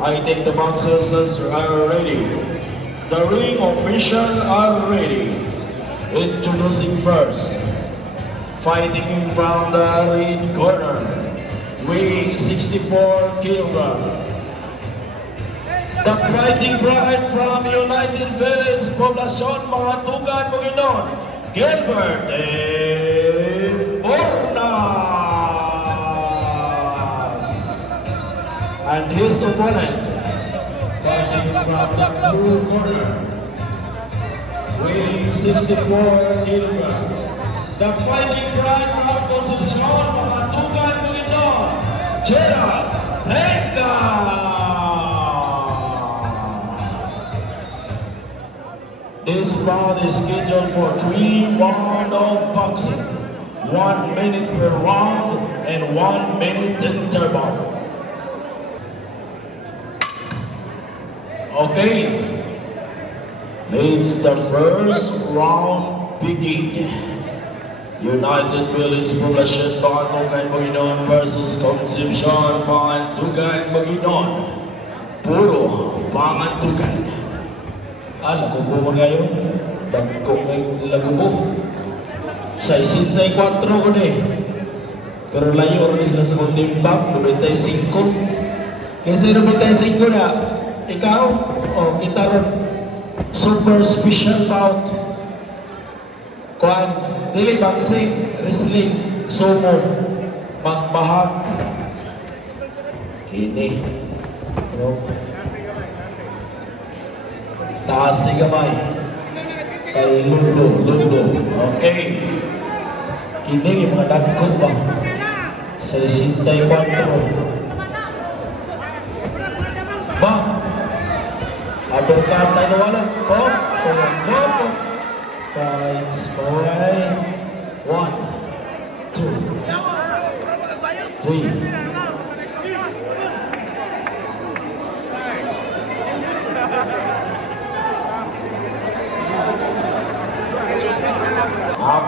I think the boxers are ready. The ring officials are ready. Introducing first, fighting from the red corner, weighing 64 kilograms. The fighting bride from United Village, Poblacion, mga Tugan, Bukidnon, Gilbert Bornas. And his opponent, fighting from the blue corner, weighing 64 kilograms. The fighting bride from Concepcion, mga Tugan, Bukidnon, Gerald Tenga. This bout is scheduled for 3 rounds of boxing, 1 minute per round and 1 minute interval. Okay, let's the first round begin. United Village Poblacion, Tugan, Bukidnon versus Concepcion, Tugan, Bukidnon. Puro Tugan. Lagubo mo ngayon. Bagkong lagubo. 64 ko na eh. Pero layo rin sila sa kong timbang. 95. Kasi 95 na. Ikaw, o kita rin. Super special bout. Kuan, dili boxing, wrestling, sumo, magbahag. Kini. Taas si gamay kay Lundo. Okay. Kini yung mga dagkog ba? 64. Ba? Atong katay na wala. Oh, fights boy. 1, 2, 3.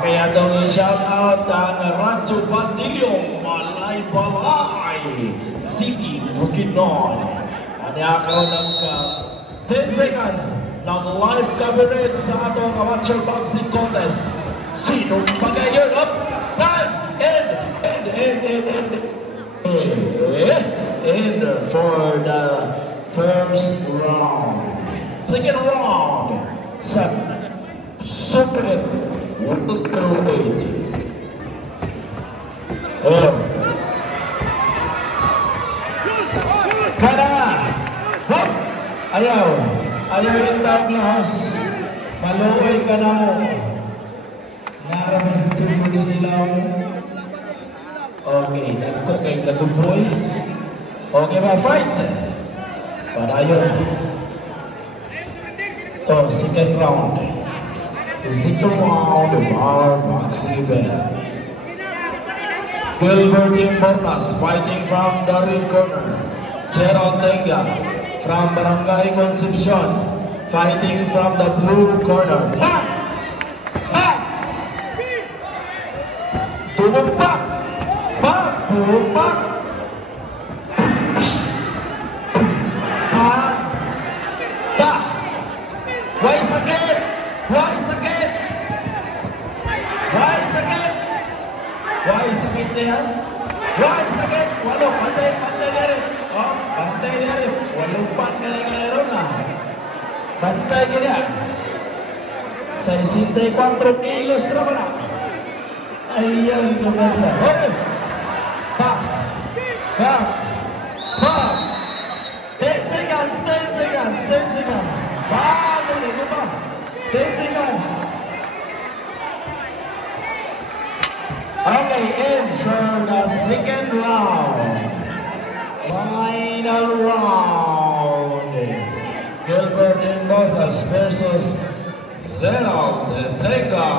Kaya daw i-shout out ang Rancho Bandilyo, Balay, City, Bukidnon. Anyakaw ng 10 seconds ng live coverage sa atong amateur boxing contest. Sinong pagayon? Up, time, end for the first round. Second round sa Super welterweight. Kana! Hop! Ayaw itag lahas. Maluoy ka na mo. Naramay tulog sila mo. Okay, nagko kay Laguboy. Okay ba, fight? Padayon. Second round. Second round of our boxing event. Gilbert Bornas fighting from the red corner. Gerald Tenga from Barangay Concepcion fighting from the blue corner. Tumumpak! Tumumpak! Why sakit? Why sakit? Why sakit? Why sakit niya? Why sakit? Walo, pantay na rin. Oh, pantay na rin. Walong pantay na rin na. Pantay ka niya. 64 kilos naman na. Ayaw yung kumansa. Okay. Back. Back. Back. 10 seconds. 10 seconds. 10 seconds. Back. 10 seconds. Okay, in for the second round. Final round. Gilbert Bornas versus Gerald Tenga.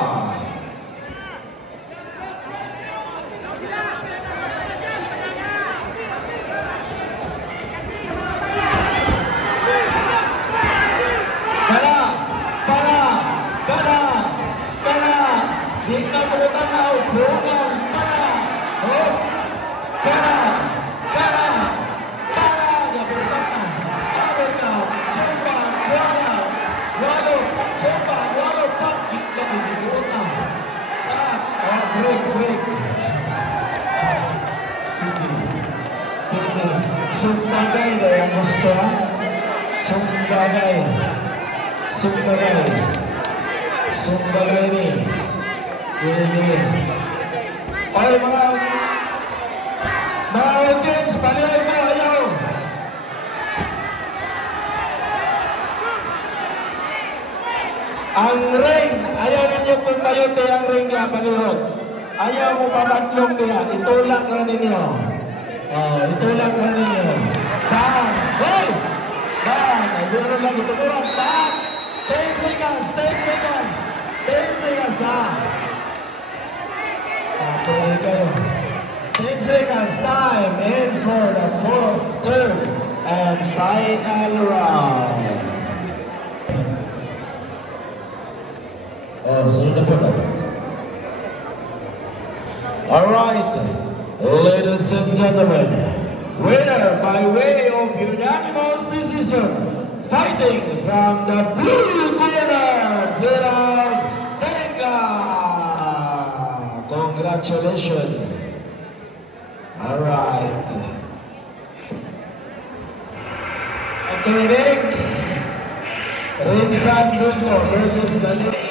Sumbagay na yung gusto, ha? Sumbagay. Sumbagay. Sumbagay ni. Gini. Oy, mga audience, palihan mo, ayaw. Ang ring, ayaw ninyo kung mayote ang ring niya, palihog. Ayaw mo pamatlong niya, itulak na ninyo. Itulak na ninyo. Bang! Hoy! Bang! Ayun lang, itulak. Bang! 10 seconds, 10 seconds. 10 seconds na. Patuloy kayo. 10 seconds time in for the fourth, third, and final round. Sunod na po na. Alright, ladies and gentlemen, winner by way of unanimous decision, fighting from the blue corner, Gerald Tenga. Congratulations. Alright. Okay, next. Rinsan Dundo versus Daniel.